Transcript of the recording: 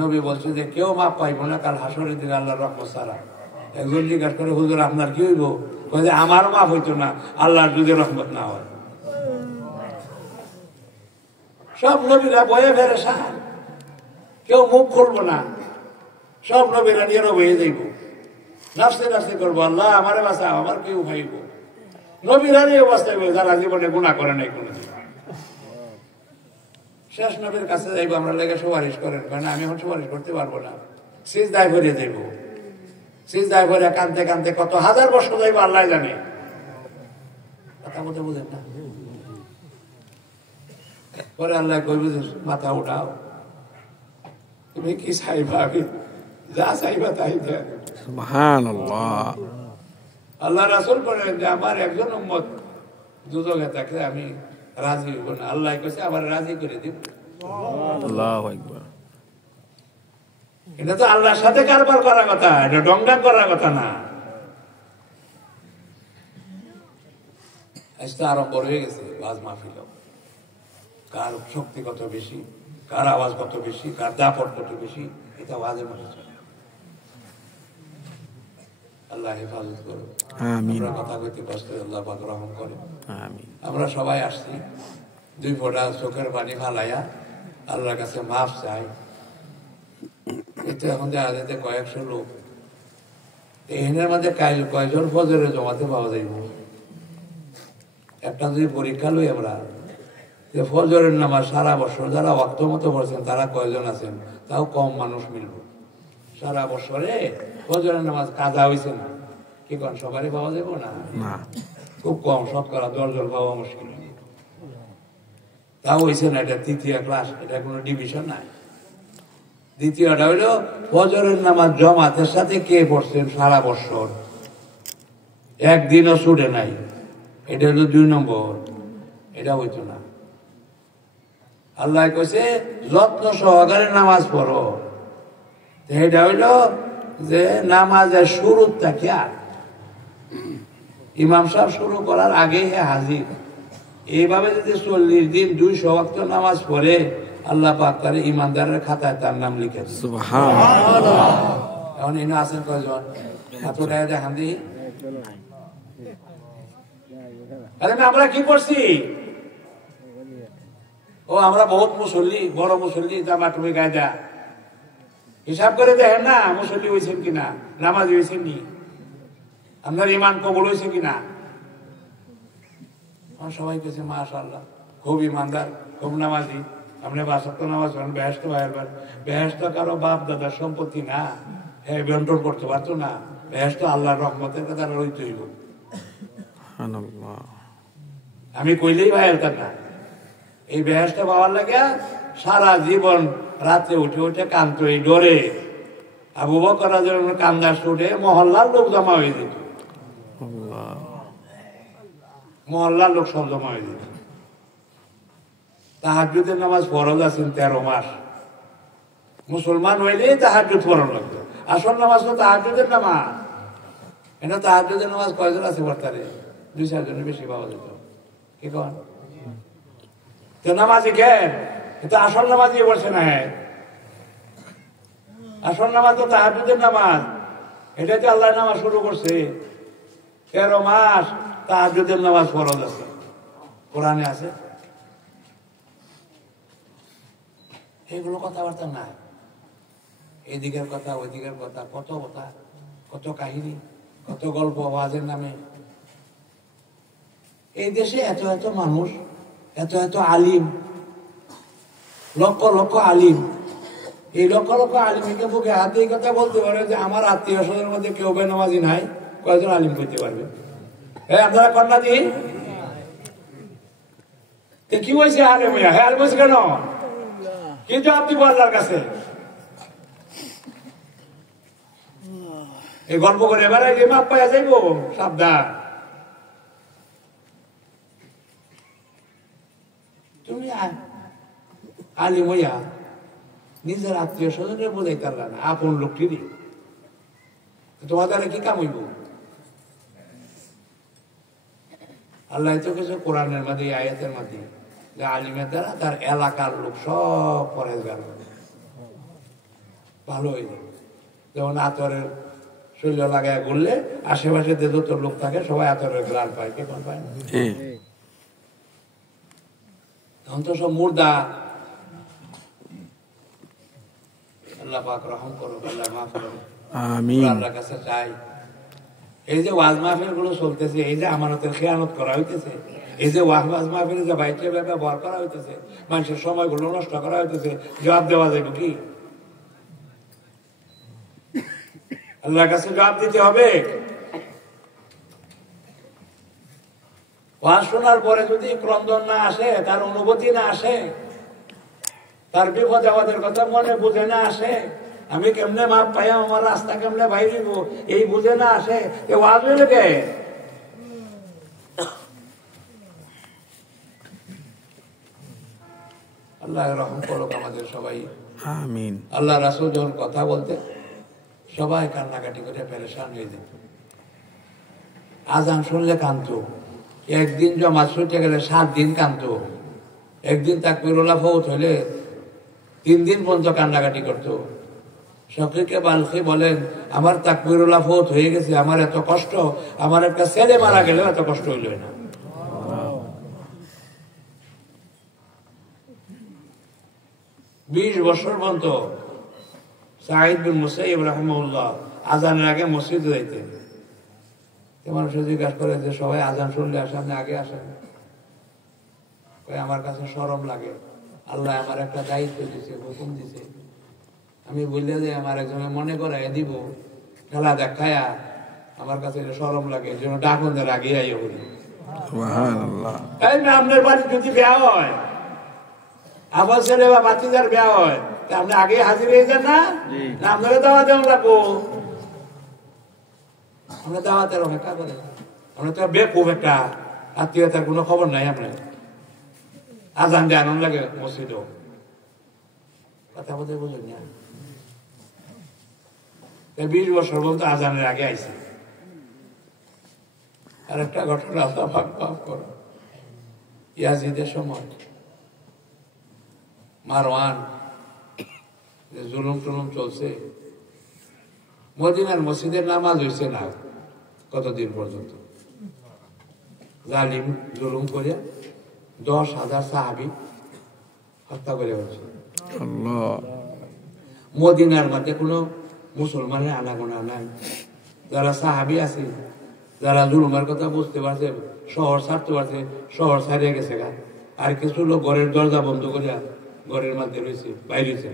নবী বলছে যে কেউ মাপ পাইব না কাল হাসরের দিন আল্লাহর রহমত ছাড়া। একজন জিজ্ঞাসা করে হুজুর আপনার কি হইব? বলে আমারও মাপ হইতো না আল্লাহর যদি রহমত না হয়। সব নবীরা বয়ে পেরেশান, কেউ মুখ খুলবো না, সব নবীরা নিয়ে বয়ে যাইব, নাচতে নাচতে করবো আল্লাহ আমারে বাঁচা, আমার কেউ ভাইব। নবীরা এই অবস্থায় যারা জীবনে গুনাহ করে নাই কোনোদিন। শেষ নবীর কাছে যাইব, আমরা লেগে সুপারিশ করেন, কারণ আমি এখন সুপারিশ করতে পারবো না। সিজদায় ভরে যাইব, সিজদায় ভরে কাঁদতে কাঁদতে কত হাজার বছর যাইব আল্লাহ জানে। কথা বলতে বুঝেন না? পরে আল্লাহ কইবে মাথা উঠাও, তুমি কি চাইবা? যা চাইবা তাই দেন। সুবহানাল্লাহ। আল্লাহ রাসূল বলেন যে আমার একজন উম্মত দুজকে থাকলে আমি রাজি হইব না। আল্লাহ কইছে আবার রাজি করে দিব। আল্লাহু আকবার। এটা তো আল্লাহর সাথে কারবার করার কথা, এটা ডঙ্গা করার কথা না। আজকে আরম্ভ হয়ে গেছে বাজ মাহফিল। কার শক্তি কত বেশি, কার আওয়াজ কত বেশি, কার দাপট কত বেশি, এটা আওয়াজের মধ্যে চলে। আল্লাহ হেফাজত করুন। আমরা কথা কইতে কষ্ট, আল্লাহ পাক রহম করে। আমরা সবাই আসছি দুই ফোঁটা চোখের পানি ফালাইয়া আল্লাহর কাছে মাফ চাই। এতে এখন দেখা যেতে কয়েকশো লোক, এখানের মধ্যে কয়জন ফজরের জমাতে পাওয়া যাইব? একটা যদি পরীক্ষা লই আমরা, যে ফজরের নামাজ সারা বছর যারা ওয়াক্ত মতো পড়ছেন তারা কয়জন আছেন? তাও কম মানুষ মিলব। সারা বছরে ফজরের নামাজ কাজা হয়েছে না, কি কোন সবারই পাওয়া যাবো না? খুব কম, শতকরা 10 জন পাওয়া মুশকিল। তাও হয়েছে না, এটা তৃতীয় ক্লাস, এটা কোনো ডিভিশন নাই। দ্বিতীয়টা হইল ফজরের নামাজ জমাতের সাথে কে পড়ছেন সারা বছর, একদিনও ছুটে নাই, এটা হলো 2 নম্বর। এটা হইতো না। আল্লাহ কইছে যত্ন সহকারে নামাজ পড়ো। এটা হইল যে নামাজের শুরুর থেকে ইমাম সাহেব শুরু করার আগে হাজির। এইভাবে যদি 40 দিন 200 ওয়াক্ত নামাজ পড়ে আল্লাহ পাক তার ইমানদারের খাতায় তার নাম লিখে দেন। সুবহানাল্লাহ। এখন ইনি আছেন কয়জন? এত টাকা দেখান দি। আরে আমরা কি করছি? ও আমরা বহুত মুসল্লি, বড় মুসল্লি, জামা তুমি গায়ে দেয়া হিসাব করে দেখেন না মুসল্লি হয়েছেন কিনা, নামাজি হয়েছেন নি, আপনার ইমান কবুল হয়েছে কিনা। সবাই কেছে মাশাআল্লাহ খুব ইমানদার, খুব নামাজি, আপনি 5 ওয়াক্ত নামাজ পড়েন, বেহেশত পাইবেন। বেহেশত কারো বাপ দাদার সম্পত্তি না, হ্যাঁ বন্টন করতে পারতো না। বেহেশত আল্লাহর রহমতের কথা রইতে হইব। আমি কইলেই ভাই এলতাম না। এই বেহেশত পাওয়ার লাগে সারা জীবন রাতে উঠে উঠে কান্ত, এই ডরে আবু বকর রাদিয়াল্লাহু আনহু কান্দাস উঠে মহল্লার লোক জমা হয়ে যেত, মহল্লার লোক সব জমা হয়ে যেত। তাহাজ্জুদের নামাজ ফরজ আছেন 13 মাস। মুসলমান হইলেই তাহাজ্জুদ ফরজ লাগতো। আসল নামাজ তো তাহাজ্জুদের নামাজ। এটা তাহাজ্জুদের নামাজ কয়জন আছে বর্তারে? 2-4 জনের বেশি পাওয়া যেত। কি কন? তো নামাজি কেন? এটা আসল নামাজি বলছে না। আসল নামাজ তো তাহাজ্জুদের নামাজ। এটা তো আল্লাহ নামাজ শুরু করছে। 13 মাস তাহাজ্জুদের নামাজ ফরজ আছে, কোরআনে আছে। এগুলো কথাবার্তা নাই। এদিকের কথা ওইদিকের কথা, কত কথা, কত কাহিনী, কত গল্প ওয়াজের নামে। এই দেশে এত এত মানুষ, এত এত আলিম, লক্ষ লক্ষ আলিম। এই লক্ষ লক্ষ আলিমকে বুকে হাতে এই কথা বলতে পারে যে আমার আত্মীয় স্বজনের মধ্যে কেউ বেনামাজি নাই, কয়েকজন আলিম করতে পারবে? হ্যাঁ আপনারা কন্যা দি কি হয়েছে? আরে ভাইয়া হ্যাঁ আর বলছে কেন? কিন্তু আপনি আল্লাহর কাছে এই গল্প করে এবারে যে মাপ পাইয়া যাইব, সাবধান। তুমি আলিম হইয়া নিজের আত্মীয় স্বজনের বোঝাই পারলা না, আপন লোকটি তোমার দ্বারা কি কাম হইব? আল্লাহ তো কিছু কোরআনের মধ্যে, আয়াতের মধ্যে, যে আলিমের দ্বারা তার এলাকার লোক সব পরেজগার হবে। ভালো হয়ে যাবে। যেমন আতরের শরীর লাগায় ঘুরলে আশেপাশে যে যত লোক থাকে সবাই আতরের গ্রান পায়, কে কোন পায় না। এখন তো সব মুর্দা। আল্লাহ পাক রহম করুক, আল্লাহ মাফ করুক, আমিন। আল্লাহর কাছে চাই এই যে ওয়াজ মাহফিল গুলো চলতেছে, এই যে আমানতের খেয়ানত করা হইতেছে, এই যে ওয়াজ মাহফিল যে বাইকে ব্যবহার করা হইতেছে, মানুষের সময়গুলো নষ্ট করা হইতেছে, জবাব দেওয়া যাবে কি? আল্লাহর কাছে জবাব দিতে হবে। ওয়াজ শোনার পরে যদি ক্রন্দন না আসে, তার অনুভূতি না আসে, তার বিপদ আমাদের কথা মনে বুঝে না আসে, আমি কেমনে মাপ পাই, আমার রাস্তা কেমনে বাইরিব, এই বুঝে না আসে, এ ওয়াজ হইলে কে? আল্লাহ রহম করুক আমাদের সবাই, আমিন। আল্লাহ রাসূল যখন কথা বলতে সবাই কান্নাকাটি করে পেরেশান হয়ে যেত। আজান শুনলে কাঁদতো, একদিন জমা ছুটে গেলে 7 দিন কাঁদতো, একদিন তাকবীরুল্লাহ ফৌত হইলে 3 দিন পর্যন্ত কান্নাকাটি করতো। শকিকে বালখি বলেন, আমার তাকবীরুল্লাহ ফৌত হয়ে গেছে, আমার এত কষ্ট, আমার একটা ছেলে মারা গেলেও এত কষ্ট হইল না। 20 বছর পর্যন্ত সাঈদ বিন মুসাইয়্যিব রাহিমাহুল্লাহ আজানের আগে মসজিদে যাইতেন। মানুষ জিজ্ঞাসা করে যে সবাই আজান শুনলে সামনে আগে আসেন, আমার কাছে শরম লাগে, আল্লাহ আমার একটা দায়িত্ব দিছে, হুকুম দিছে, আমি বললে যে আমার একজনে মনে করাই দিব, খেলা দেখায়া আমার কাছে শরম লাগে, এই জন্য ডাকুনদের আগে আইয়া বলি। আপনার বাড়ি যদি বিয়া হয়, আমার ছেলে বা বাচ্চাদের বিয়া হয়, আপনি আগে হাজির হয়ে যান না? আপনাকে দাওয়া দেওয়া লাগবো। আমরা দাওয়াতের অপেক্ষা করে, আমরা তো বেকুব একটা আত্মীয়তার কোনো খবর নাই। আপনার আজান দিয়ে আনন্দ লাগে মসজিদও, কথা বলতে বুঝুন না। 20 বছর বলতে আজানের আগে আইছে। আর একটা ঘটনা ভাগ করো, ইয়াজিদের সময় মারওয়ান জুলুম টুলুম চলছে, মদিনার মসজিদের নামাজ হয়েছে না কতদিন পর্যন্ত। জালিম জুলুম করে 10,000 সাহাবী হত্যা করে হয়েছে। মদিনার মধ্যে কোনো মুসলমানের আনাগোনা নাই। যারা সাহাবী আছে, যারা জুলুমের কথা বুঝতে পারছে, শহর ছাড়তে পারছে, শহর ছাড়িয়ে গেছে। আর কিছু লোক ঘরের দরজা বন্ধ করিয়া ঘরের মধ্যে রয়েছে, বাইরে রয়েছে।